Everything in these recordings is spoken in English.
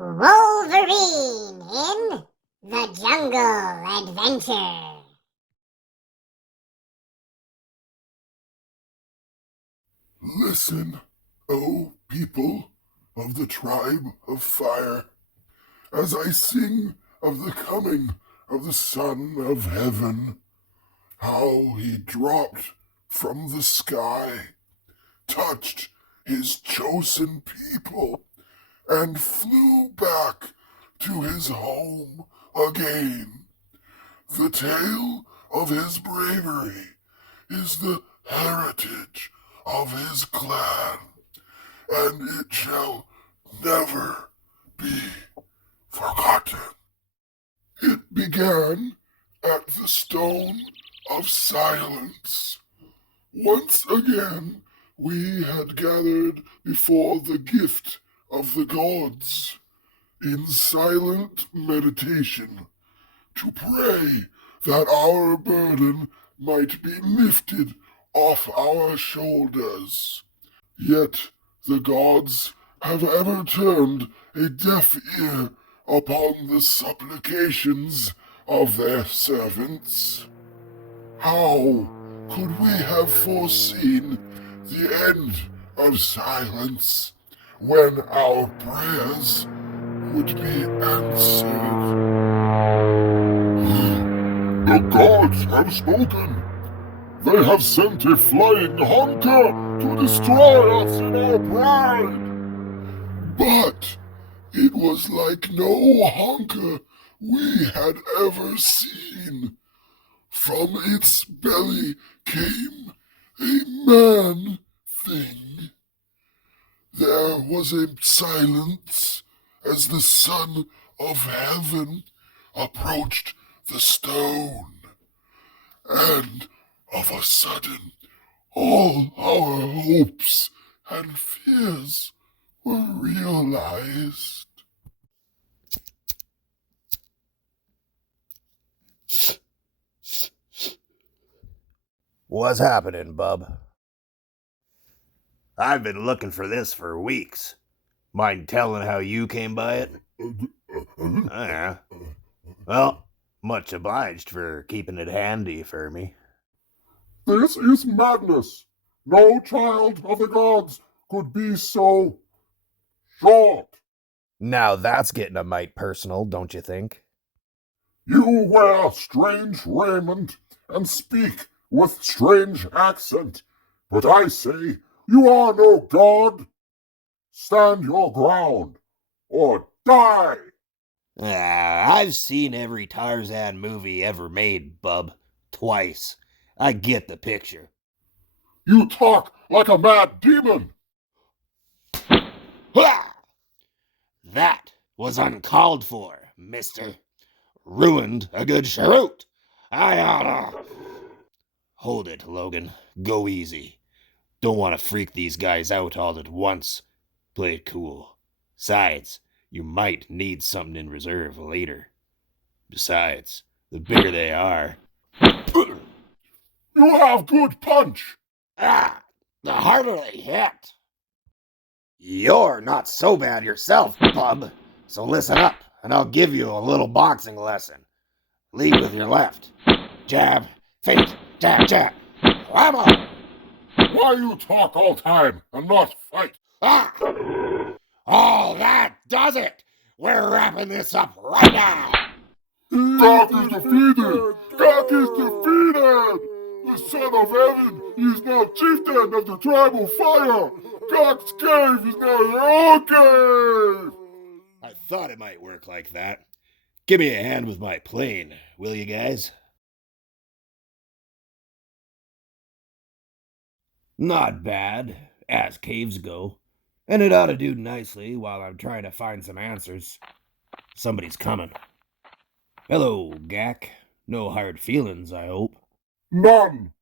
Wolverine in The Jungle Adventure. Listen, O people of the tribe of fire, as I sing of the coming of the Son of Heaven, how he dropped from the sky, touched his chosen people, and flew back to his home again. The tale of his bravery is the heritage of his clan, and it shall never be forgotten. It began at the Stone of Silence. Once again, we had gathered before the gift of the gods in silent meditation to pray that our burden might be lifted off our shoulders. Yet the gods have ever turned a deaf ear upon the supplications of their servants. How could we have foreseen the end of silence when our prayers would be answered? The gods have spoken. They have sent a flying honker to destroy us in our pride. But it was like no honker we had ever seen. From its belly came a man thing. There was a silence as the Son of Heaven approached the stone. And of a sudden, all our hopes and fears were realized. What's happening, bub? I've been looking for this for weeks. Mind telling how you came by it? Yeah. Well, much obliged for keeping it handy for me. This is madness. No child of the gods could be so short. Now that's getting a mite personal, don't you think? You wear strange raiment and speak with strange accent, but I say you are no god. Stand your ground, or die! I've seen every Tarzan movie ever made, bub. Twice. I get the picture. You talk like a mad demon! Ha! That was uncalled for, mister. Ruined a good cheroot. I oughta... Hold it, Logan. Go easy. Don't want to freak these guys out all at once. Play it cool. Besides, you might need something in reserve later. Besides, the bigger they are... You have good punch! Ah! The harder they hit. You're not so bad yourself, bub. So listen up, and I'll give you a little boxing lesson. Lead with your left. Jab, feint, jab, jab. Whammo! Why you talk all time and not fight? Ah! Oh, that does it! We're wrapping this up right now! God is defeated! God is defeated! The Son of Heaven is now chieftain of the tribe of fire! God's cave is now your own cave! I thought it might work like that. Give me a hand with my plane, will you guys? Not bad, as caves go. And it ought to do nicely while I'm trying to find some answers. Somebody's coming. Hello, Gak. No hard feelings, I hope. None.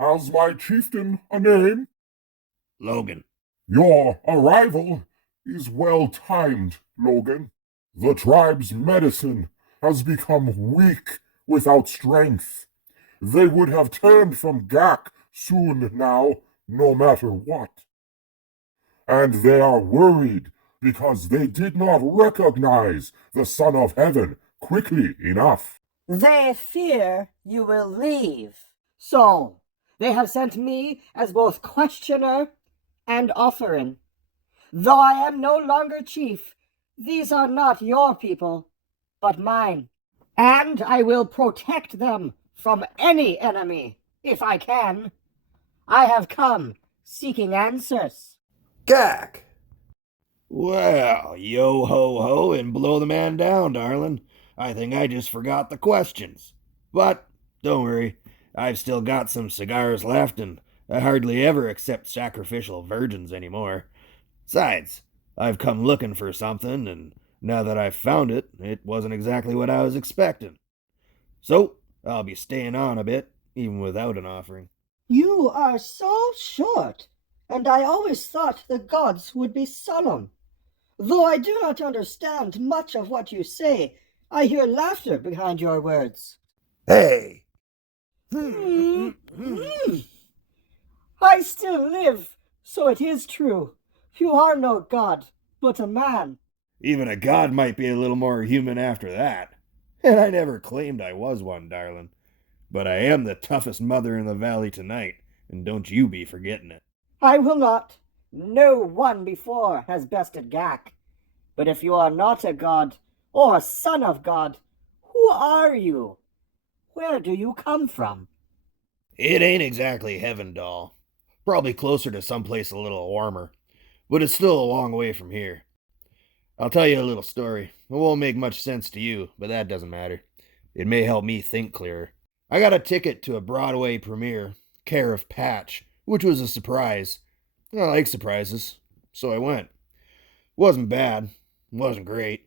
Has my chieftain a name? Logan. Your arrival is well timed, Logan. The tribe's medicine has become weak without strength. They would have turned from Gak soon now, no matter what. And they are worried because they did not recognize the Son of Heaven quickly enough. They fear you will leave. So, they have sent me as both questioner and offering. Though I am no longer chief, these are not your people, but mine. And I will protect them from any enemy, if I can. I have come seeking answers. Gak! Well, yo ho ho and blow the man down, darling. I think I just forgot the questions. But don't worry, I've still got some cigars left, and I hardly ever accept sacrificial virgins anymore. Besides, I've come looking for something, and now that I've found it, it wasn't exactly what I was expecting. So, I'll be staying on a bit, even without an offering. You are so short, and I always thought the gods would be solemn. Though I do not understand much of what you say, I hear laughter behind your words. Hey! I still live, so it is true. You are no god, but a man. Even a god might be a little more human after that. And I never claimed I was one, darling. But I am the toughest mother in the valley tonight, and don't you be forgetting it. I will not. No one before has bested Gak. But if you are not a god, or son of God, who are you? Where do you come from? It ain't exactly heaven, doll. Probably closer to someplace a little warmer. But it's still a long way from here. I'll tell you a little story. It won't make much sense to you, but that doesn't matter. It may help me think clearer. I got a ticket to a Broadway premiere, care of Patch, which was a surprise. I like surprises, so I went. Wasn't bad, wasn't great,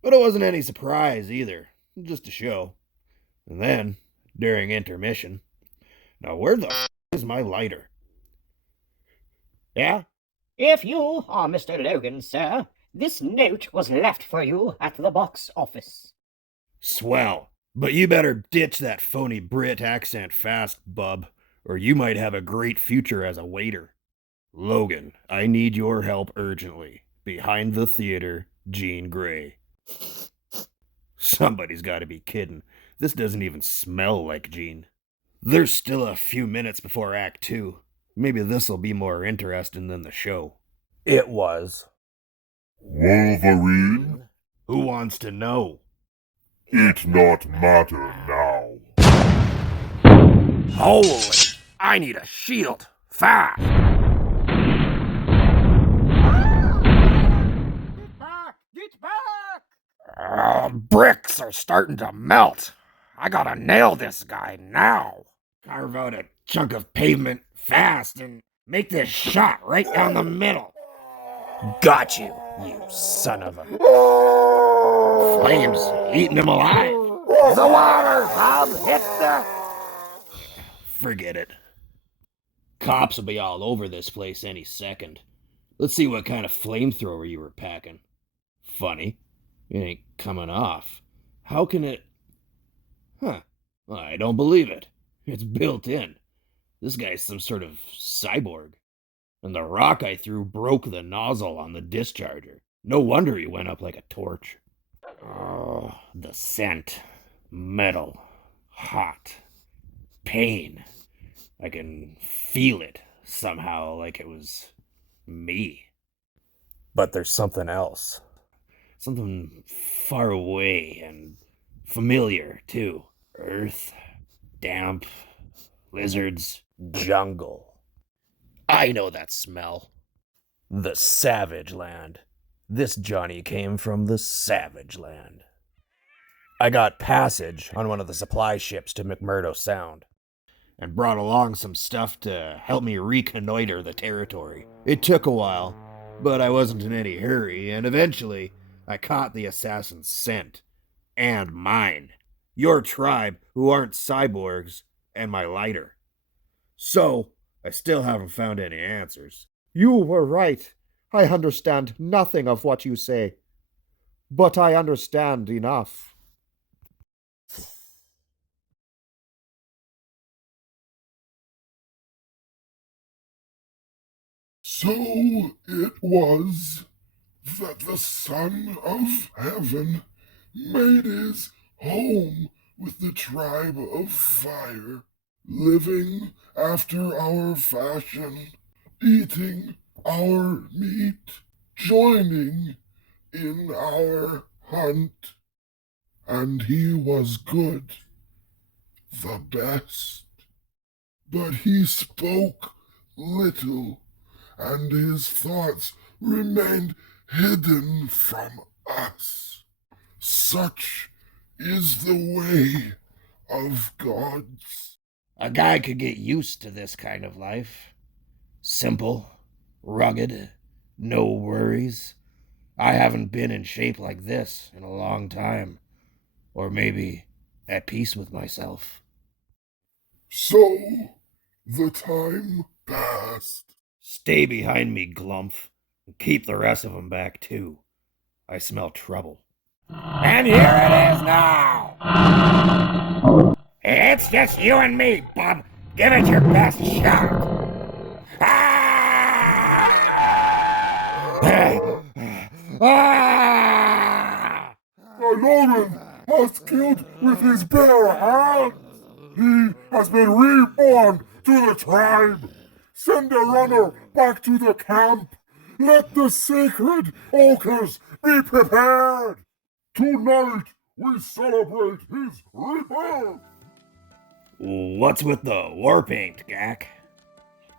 but it wasn't any surprise either, just a show. And then, during intermission, now where the is my lighter? Yeah? If you are Mr. Logan, sir, this note was left for you at the box office. Swell. But you better ditch that phony Brit accent fast, bub, or you might have a great future as a waiter. Logan, I need your help urgently. Behind the theater, Jean Grey. Somebody's got to be kidding. This doesn't even smell like Jean. There's still a few minutes before Act 2. Maybe this'll be more interesting than the show. It was. Wolverine? Who wants to know? It not matter now. Holy! I need a shield! Fast! Get back! Bricks are starting to melt. I gotta nail this guy now. Carve out a chunk of pavement fast and make this shot right down the middle. Got you, you son of a... Flames eating him alive. The water, Bob! Hit the... Forget it. Cops will be all over this place any second. Let's see what kind of flamethrower you were packing. Funny. It ain't coming off. How can it... Huh. I don't believe it. It's built in. This guy's some sort of cyborg. And the rock I threw broke the nozzle on the discharger. No wonder he went up like a torch. Oh, the scent. Metal. Hot. Pain. I can feel it somehow like it was me. But there's something else. Something far away and familiar, too. Earth, damp, lizards, jungle. I know that smell. The Savage Land. This Johnny came from the Savage Land. I got passage on one of the supply ships to McMurdo Sound, and brought along some stuff to help me reconnoiter the territory. It took a while, but I wasn't in any hurry, and eventually I caught the assassin's scent. And mine. Your tribe, who aren't cyborgs, and my lighter. So, I still haven't found any answers. You were right. I understand nothing of what you say. But I understand enough. So it was that the Son of Heaven made his home with the tribe of fire, living after our fashion, eating our meat, joining in our hunt. And he was good, the best. But he spoke little, and his thoughts remained hidden from us. Such is the way of gods. A guy could get used to this kind of life. Simple, rugged, no worries. I haven't been in shape like this in a long time. Or maybe at peace with myself. So the time passed. Stay behind me, Glumph, and keep the rest of them back, too. I smell trouble. And here it is now! It's just you and me, Bub. Give it your best shot. Logan has killed with his bare hands. He has been reborn to the tribe. Send a runner back to the camp. Let the sacred ochres be prepared. Tonight we celebrate his rebirth. What's with the war paint, Gak?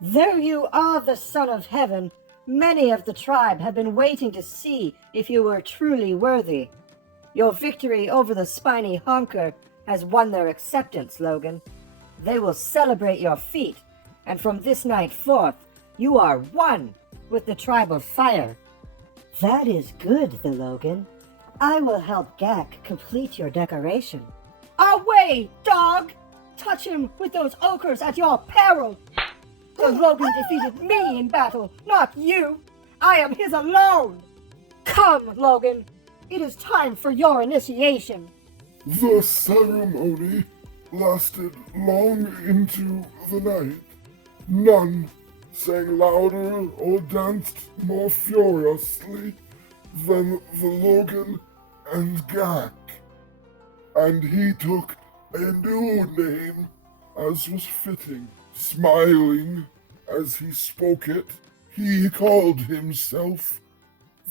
Though you are the Son of Heaven, many of the tribe have been waiting to see if you were truly worthy. Your victory over the spiny honker has won their acceptance, Logan. They will celebrate your feat, and from this night forth, you are one with the tribe of fire. That is good, the Logan. I will help Gak complete your decoration. Away, dog! Touch him with those ochres at your peril! The Logan defeated me in battle, not you! I am his alone! Come, Logan! It is time for your initiation! The ceremony lasted long into the night. None sang louder or danced more furiously than the Logan and Gak. And he took a new name as was fitting. Smiling as he spoke it, he called himself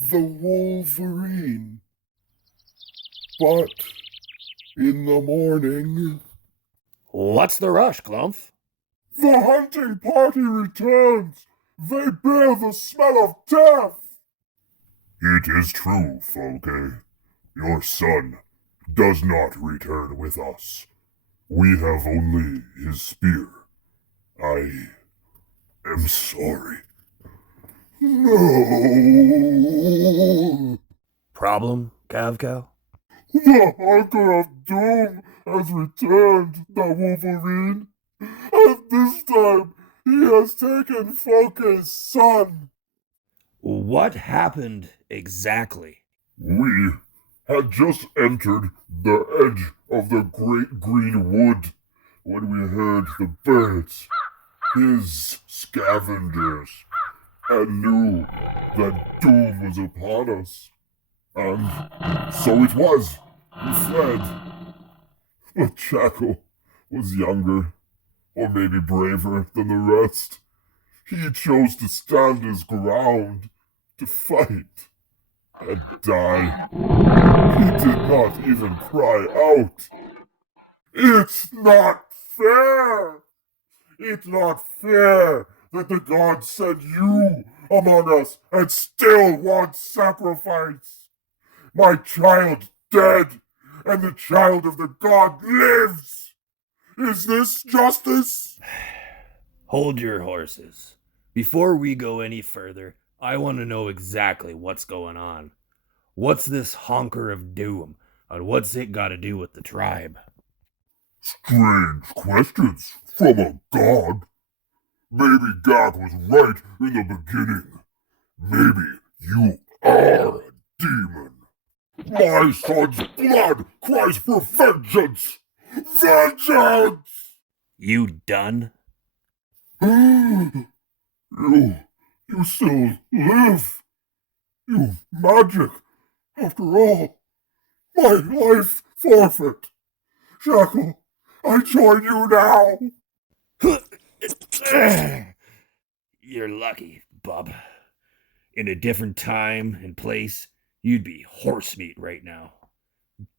the Wolverine. But in the morning, What's the rush, Glumph? the hunting party returns. They bear the smell of death. It is true, Folke. Your son does not return with us. We have only his spear. I am sorry. No. Problem, Kavko? The Hunter of Doom has returned, the Wolverine. And this time, he has taken Folke's son. What happened exactly? We had just entered the edge of the great green wood when we heard the birds, his scavengers, and knew that doom was upon us. And so it was. We fled. But Jackal was younger, or maybe braver than the rest. He chose to stand his ground, to fight, and die. He did not even cry out. It's not fair! It's not fair that the gods sent you among us and still want sacrifice. My child dead, and the child of the god lives. Is this justice? Hold your horses. Before we go any further, I want to know exactly what's going on. What's this honker of doom, and what's it got to do with the tribe? Strange questions from a god. Maybe Gak was right in the beginning. Maybe you are a demon. My son's blood cries for vengeance! Vengeance! You done? You still live. You've magic. After all, my life forfeit. Shackle, I join you now. You're lucky, bub. In a different time and place, you'd be horse meat right now.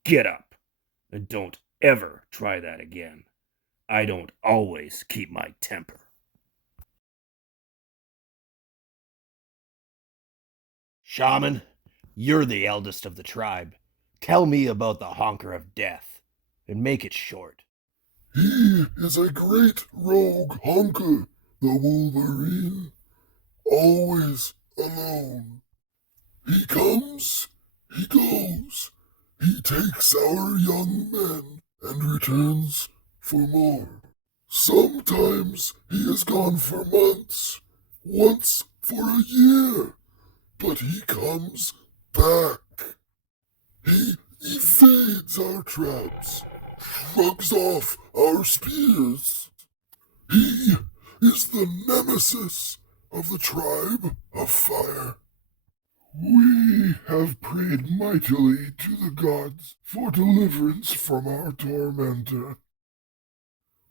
Get up, and don't ever try that again. I don't always keep my temper. Shaman, you're the eldest of the tribe. Tell me about the honker of death, and make it short. He is a great rogue honker, the Wolverine, always alone. He comes, he goes, he takes our young men and returns for more. Sometimes he is gone for months, once for a year, but he comes back. He evades our traps, shrugs off our spears. He is the nemesis of the tribe of fire. We have prayed mightily to the gods for deliverance from our tormentor.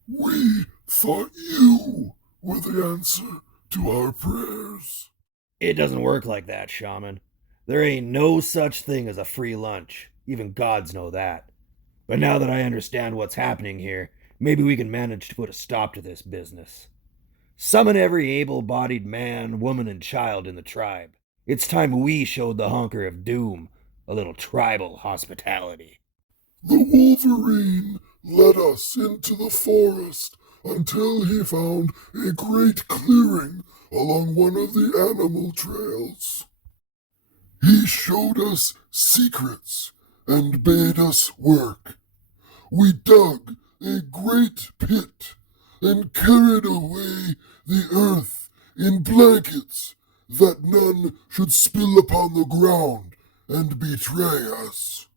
We thought you were the answer to our prayers. It doesn't work like that, Shaman. There ain't no such thing as a free lunch. Even gods know that. But now that I understand what's happening here, maybe we can manage to put a stop to this business. Summon every able-bodied man, woman, and child in the tribe. It's time we showed the honker of doom a little tribal hospitality. The Wolverine led us into the forest until he found a great clearing along one of the animal trails. He showed us secrets and bade us work. We dug a great pit and carried away the earth in blankets that none should spill upon the ground and betray us.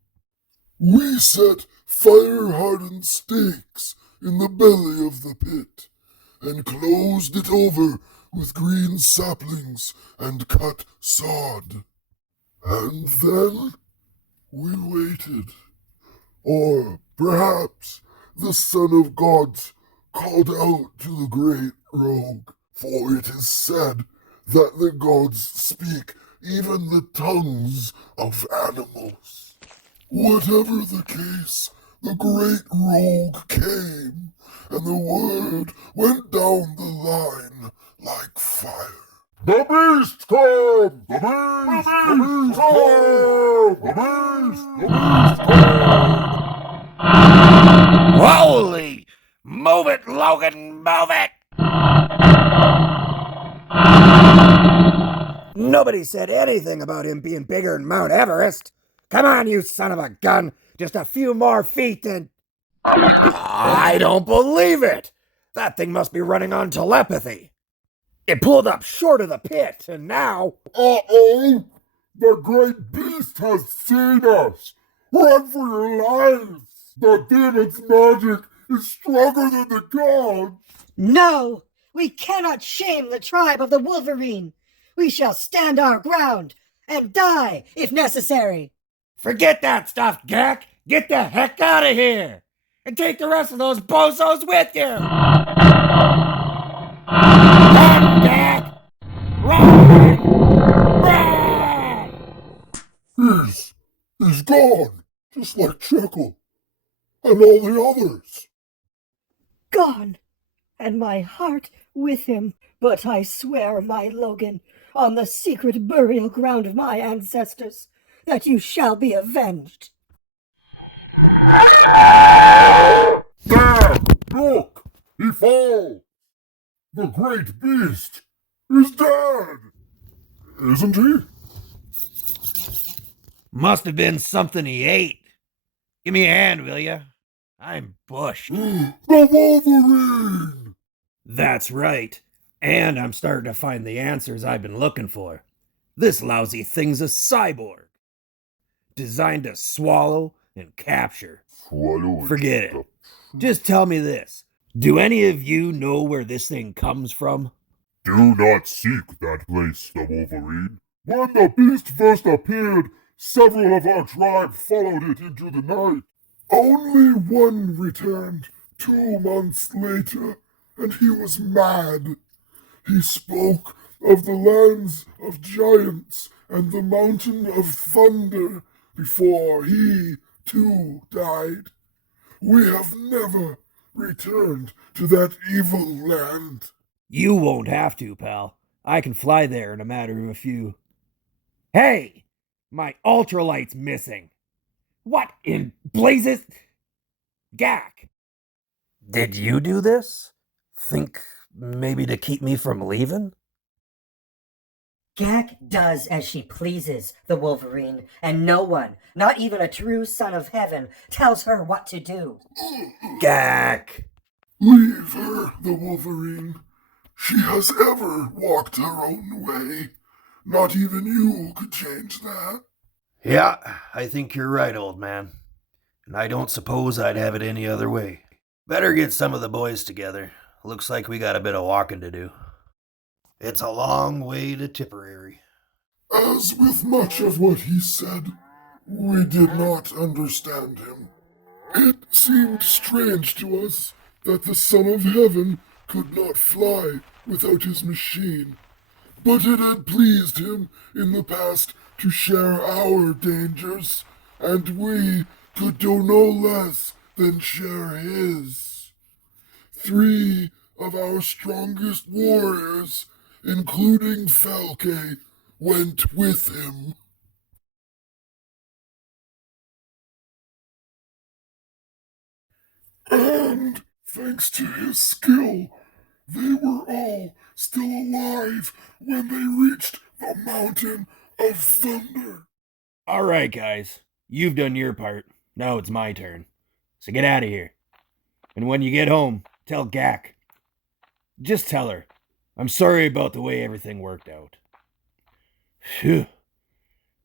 We set fire-hardened stakes in the belly of the pit and closed it over with green saplings and cut sod. And then we waited. Or perhaps the Son of Gods called out to the great rogue, for it is said that the gods speak even the tongues of animals. Whatever the case, the great rogue came, and the word went down the line like fire. The beast come! The beast! The beast come! The beast! The beast come! Holy! Move it, Logan, move it! Nobody said anything about him being bigger than Mount Everest. Come on, you son of a gun. Just a few more feet and... I don't believe it! That thing must be running on telepathy. It pulled up short of the pit, and now... Uh-oh! The great beast has seen us! Run for your lives! The demon's magic is stronger than the gods! No! We cannot shame the tribe of the Wolverine! We shall stand our ground and die if necessary! Forget that stuff, Gak! Get the heck out of here! And take the rest of those bozos with you! Run, Gak! Run! Run! He's gone, just like Jekyll, and all the others. Gone, and my heart with him. But I swear, my Logan, on the secret burial ground of my ancestors, that you shall be avenged. There! Look! He falls! The great beast is dead! Isn't he? Must have been something he ate. Give me a hand, will ya? I'm bushed. The Wolverine! That's right. And I'm starting to find the answers I've been looking for. This lousy thing's a cyborg. Designed to swallow and capture. Forget it. Just tell me this. Do any of you know where this thing comes from? Do not seek that place, the Wolverine. When the beast first appeared, several of our tribe followed it into the night. Only one returned 2 months later, and he was mad. He spoke of the lands of giants and the mountain of thunder before he, too, died. We have never returned to that evil land. You won't have to, pal. I can fly there in a matter of a few. Hey! My ultralight's missing. What in blazes? Gak! Did you do this? Think maybe to keep me from leaving? Gak does as she pleases, the Wolverine, and no one, not even a true son of heaven, tells her what to do. Gak! Leave her, the Wolverine. She has ever walked her own way. Not even you could change that. Yeah, I think you're right, old man. And I don't suppose I'd have it any other way. Better get some of the boys together. Looks like we got a bit of walking to do. It's a long way to Tipperary. As with much of what he said, we did not understand him. It seemed strange to us that the Son of Heaven could not fly without his machine, but it had pleased him in the past to share our dangers, and we could do no less than share his. 3 of our strongest warriors, including Falke, went with him. And thanks to his skill, they were all still alive when they reached the Mountain of Thunder. All right, guys. You've done your part. Now it's my turn. So get out of here. And when you get home, tell Gak. Just tell her. I'm sorry about the way everything worked out. Phew.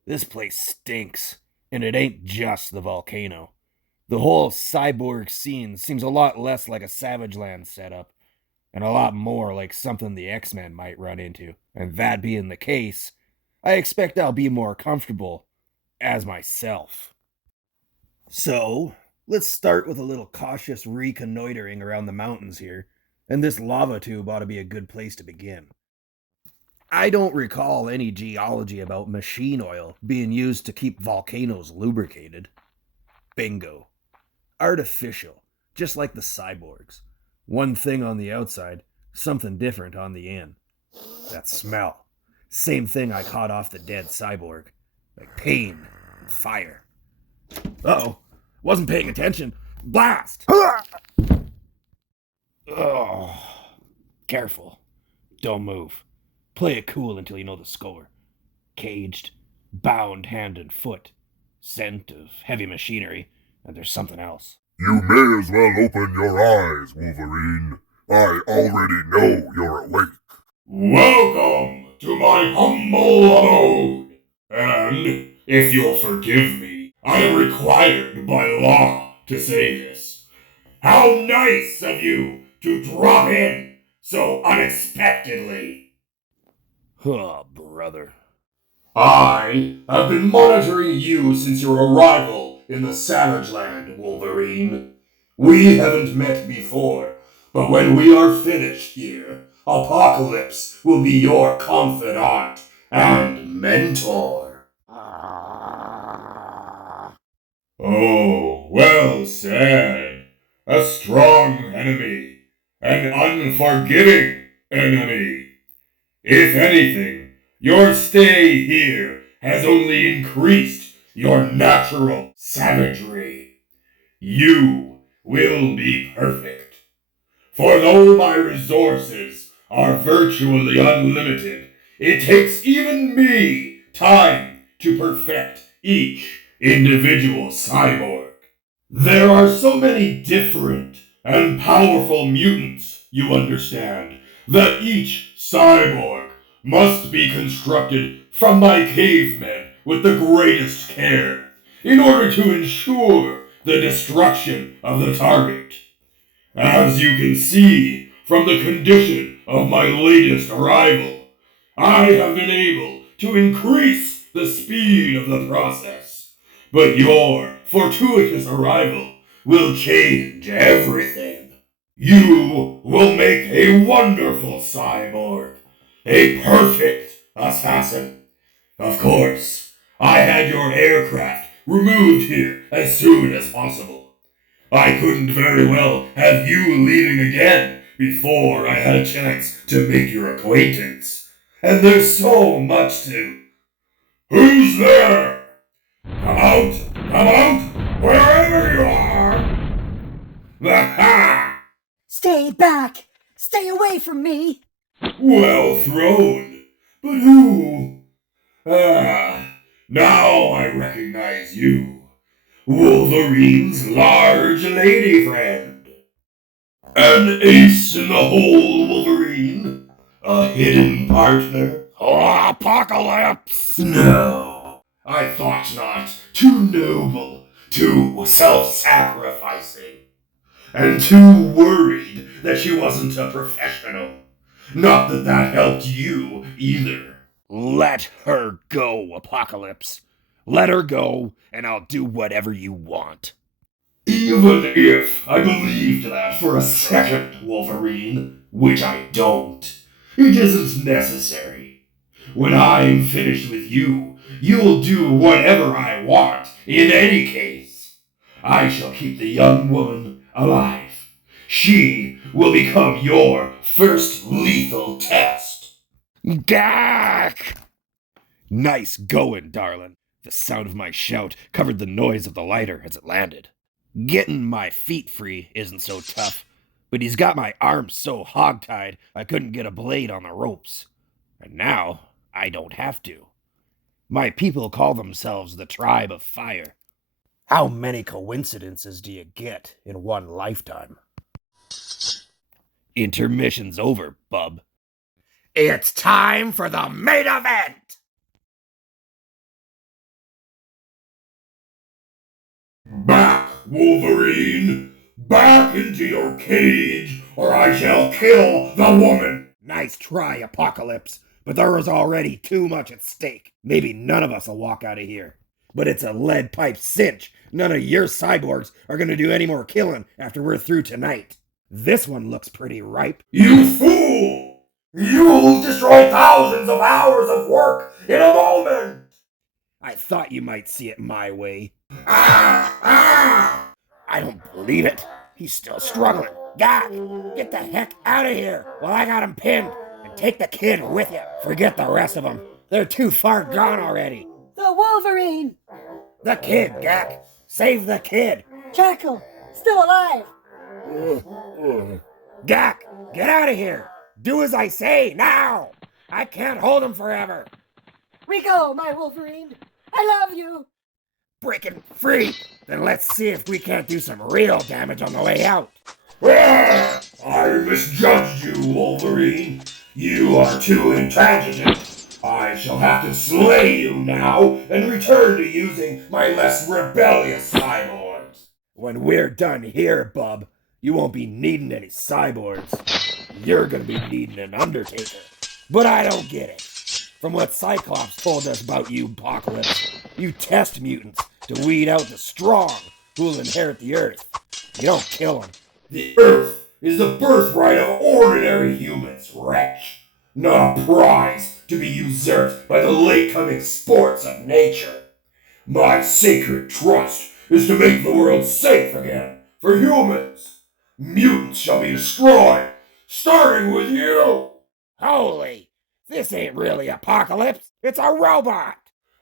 This place stinks. And it ain't just the volcano. The whole cyborg scene seems a lot less like a Savage Land setup, and a lot more like something the X-Men might run into. And that being the case, I expect I'll be more comfortable as myself. So, let's start with a little cautious reconnoitering around the mountains here, and this lava tube ought to be a good place to begin. I don't recall any geology about machine oil being used to keep volcanoes lubricated. Bingo. Artificial, just like the cyborgs. One thing on the outside, something different on the in. That smell. Same thing I caught off the dead cyborg. Like pain and fire. Uh-oh. Wasn't paying attention. Blast! Oh. Careful. Don't move. Play it cool until you know the score. Caged, bound hand and foot. Scent of heavy machinery, and there's something else. You may as well open your eyes, Wolverine. I already know you're awake. Welcome to my humble abode. And, if you'll forgive me, I am required by law to say this. How nice of you to drop in so unexpectedly. Oh, brother. I have been monitoring you since your arrival in the Savage Land, Wolverine. We haven't met before, but when we are finished here, Apocalypse will be your confidant and mentor. Oh, well said. A strong enemy. An unforgiving enemy. If anything, your stay here has only increased your natural savagery. You will be perfect. For though my resources are virtually unlimited, it takes even me time to perfect each individual cyborg. There are so many different and powerful mutants, you understand, that each cyborg must be constructed from my cavemen with the greatest care in order to ensure the destruction of the target. As you can see from the condition of my latest arrival, I have been able to increase the speed of the process. But your fortuitous arrival will change everything. You will make a wonderful cyborg, a perfect assassin. Of course, I had your aircraft removed here as soon as possible. I couldn't very well have you leaving again before I had a chance to make your acquaintance. And there's so much to... Who's there? Come out, wherever you are! Aha! Stay back! Stay away from me! Well thrown, but who? Ah, now I recognize you. Wolverine's large lady friend. An ace in the hole, Wolverine. A hidden partner. Oh, Apocalypse! No, I thought not. Too noble, too self-sacrificing, and too worried that she wasn't a professional. Not that that helped you either. Let her go, Apocalypse. Let her go, and I'll do whatever you want. Even if I believed that for a second, Wolverine, which I don't, it isn't necessary. When I'm finished with you, you'll do whatever I want in any case. I shall keep the young woman alive. She will become your first lethal test. Gak! Nice going, darling. The sound of my shout covered the noise of the lighter as it landed. Getting my feet free isn't so tough, but he's got my arms so hogtied I couldn't get a blade on the ropes. And now I don't have to. My people call themselves the Tribe of Fire. How many coincidences do you get in one lifetime? Intermission's over, bub. It's time for the main event! Back, Wolverine! Back into your cage, or I shall kill the woman! Nice try, Apocalypse, but there was already too much at stake. Maybe none of us will walk out of here. But it's a lead pipe cinch. None of your cyborgs are gonna do any more killing after we're through tonight. This one looks pretty ripe. You fool! You'll destroy thousands of hours of work in a moment! I thought you might see it my way. Ah! Ah! I don't believe it. He's still struggling. Gak, get the heck out of here while I got him pinned. And take the kid with you. Forget the rest of them. They're too far gone already. The Wolverine! The kid, Gak. Save the kid. Jackal! Still alive! Gak, get out of here. Do as I say, now. I can't hold him forever. We go, my Wolverine! I love you! Breaking free. Then let's see if we can't do some real damage on the way out. Ah! I misjudged you, Wolverine. You are too intransigent. I shall have to slay you now and return to using my less rebellious cyborgs. When we're done here, bub, you won't be needing any cyborgs. You're gonna be needing an Undertaker. But I don't get it. From what Cyclops told us about you, Apocalypse, you test mutants to weed out the strong who will inherit the Earth. You don't kill them. The Earth is the birthright of ordinary humans, wretch. Not a prize to be usurped by the late-coming sports of nature. My sacred trust is to make the world safe again for humans. Mutants shall be destroyed, starting with you. Holy, this ain't really Apocalypse. It's a robot.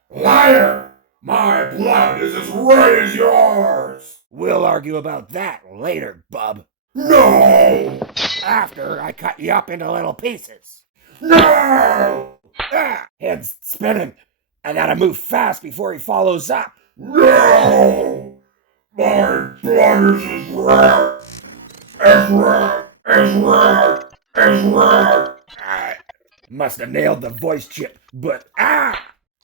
Liar! My blood is as red as yours! We'll argue about that later, bub. No! After I cut you up into little pieces. No! Ah, head's spinning. I gotta move fast before he follows up. No! My blood is as red! As red! As red! As red! I must have nailed the voice chip, but My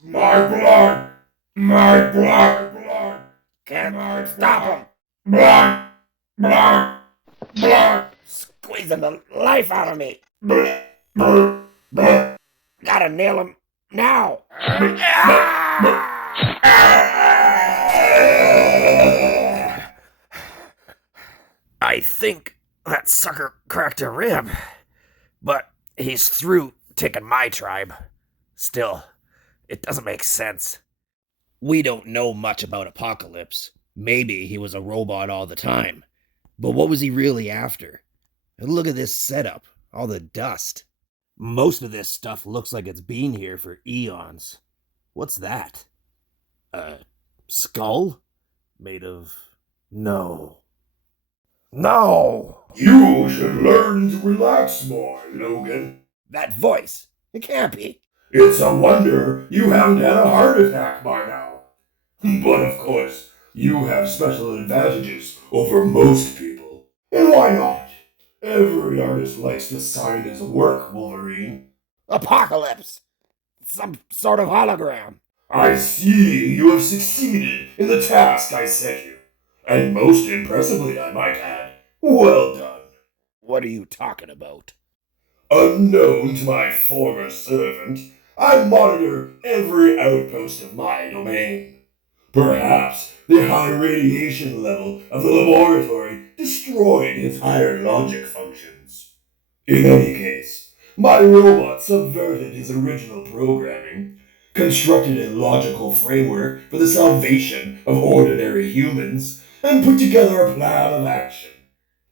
blood! My blood! Blood! can't stop him. Blood! Blood! Blood! Squeezing the life out of me. Blood! Blood! Gotta nail him Now! I think that sucker cracked a rib, but he's through taking my tribe. Still, it doesn't make sense. We don't know much about Apocalypse. Maybe he was a robot all the time. But what was he really after? And look at this setup, all the dust. Most of this stuff looks like it's been here for eons. What's that? A skull? Made of... No. No! You should learn to relax more, Logan. That voice! It can't be. It's a wonder you haven't had a heart attack by now. But of course, you have special advantages over most people. And why not? Every artist likes to sign his work, Wolverine. Apocalypse! Some sort of hologram. I see you have succeeded in the task I set you. And most impressively, I might add. Well done. What are you talking about? Unknown to my former servant, I monitor every outpost of my domain. Perhaps the high radiation level of the laboratory destroyed its higher logic functions. In any case, my robot subverted his original programming, constructed a logical framework for the salvation of ordinary humans, and put together a plan of action.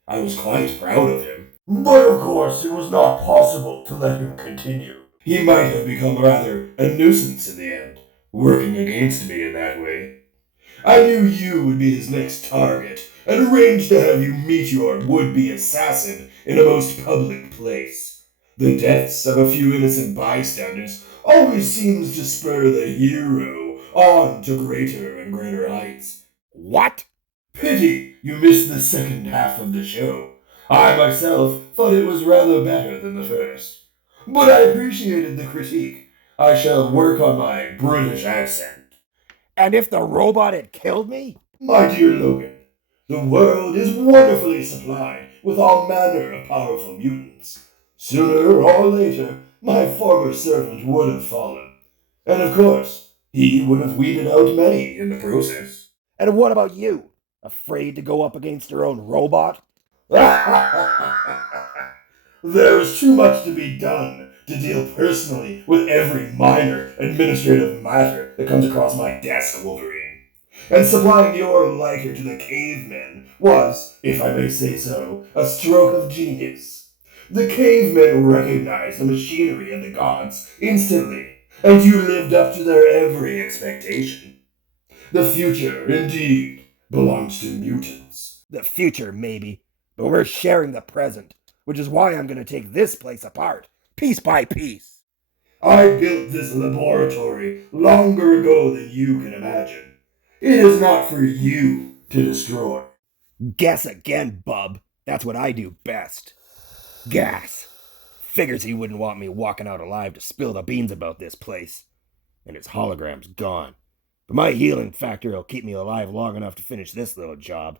I was quite proud of him. But of course, it was not possible to let him continue. He might have become rather a nuisance in the end, working against me in that way. I knew you would be his next target, and arranged to have you meet your would-be assassin in a most public place. The deaths of a few innocent bystanders always seems to spur the hero on to greater and greater heights. What? Pity you missed the second half of the show. I myself thought it was rather better than the first. But I appreciated the critique. I shall work on my British accent. And if the robot had killed me? My dear Logan, the world is wonderfully supplied with all manner of powerful mutants. Sooner or later, my former servant would have fallen. And of course, he would have weeded out many in the process. And what about you? Afraid to go up against your own robot? There is too much to be done to deal personally with every minor administrative matter that comes across my desk, Wolverine. And supplying your liker to the cavemen was, if I may say so, a stroke of genius. The cavemen recognized the machinery of the gods instantly, and you lived up to their every expectation. The future, indeed, belongs to mutants. The future, maybe, but we're sharing the present, which is why I'm going to take this place apart, piece by piece. I built this laboratory longer ago than you can imagine. It is not for you to destroy. Guess again, bub. That's what I do best. Gas. Figures he wouldn't want me walking out alive to spill the beans about this place. And his hologram's gone. But my healing factor will keep me alive long enough to finish this little job.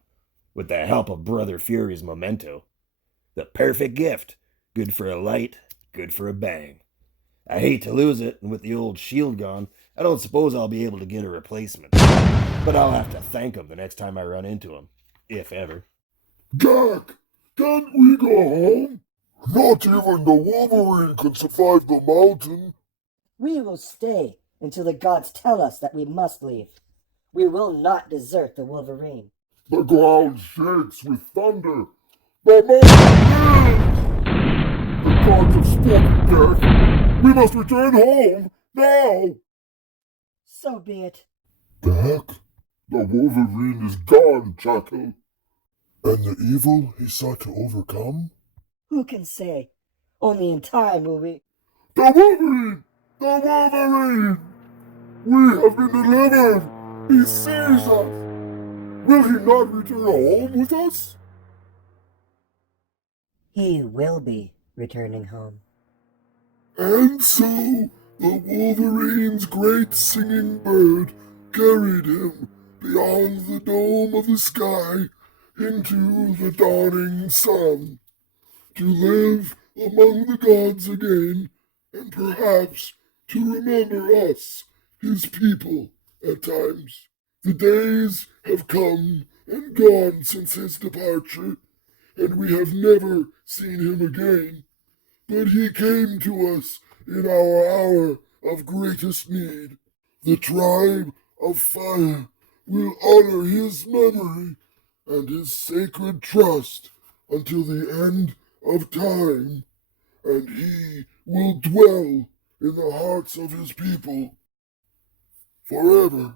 With the help of Brother Fury's memento. The perfect gift. Good for a light, good for a bang. I hate to lose it, and with the old shield gone, I don't suppose I'll be able to get a replacement. But I'll have to thank him the next time I run into him. If ever. Jack, can't we go home? Not even the Wolverine can survive the mountain. We will stay until the gods tell us that we must leave. We will not desert the Wolverine. The ground shakes with thunder. The mountain lives! The gods have spoken, Jack. We must return home, now! So be it. Jack, the Wolverine is gone, Jackal. And the evil he sought to overcome? Who can say? Only in time will we... The Wolverine! The Wolverine! We have been delivered! He sees us! Will he not return home with us? He will be returning home. And so, the Wolverine's great singing bird carried him beyond the dome of the sky into the dawning sun, to live among the gods again, and perhaps to remember us, his people, at times. The days have come and gone since his departure, and we have never seen him again. But he came to us in our hour of greatest need. The tribe of fire will honor his memory and his sacred trust until the end of time, and he will dwell in the hearts of his people forever.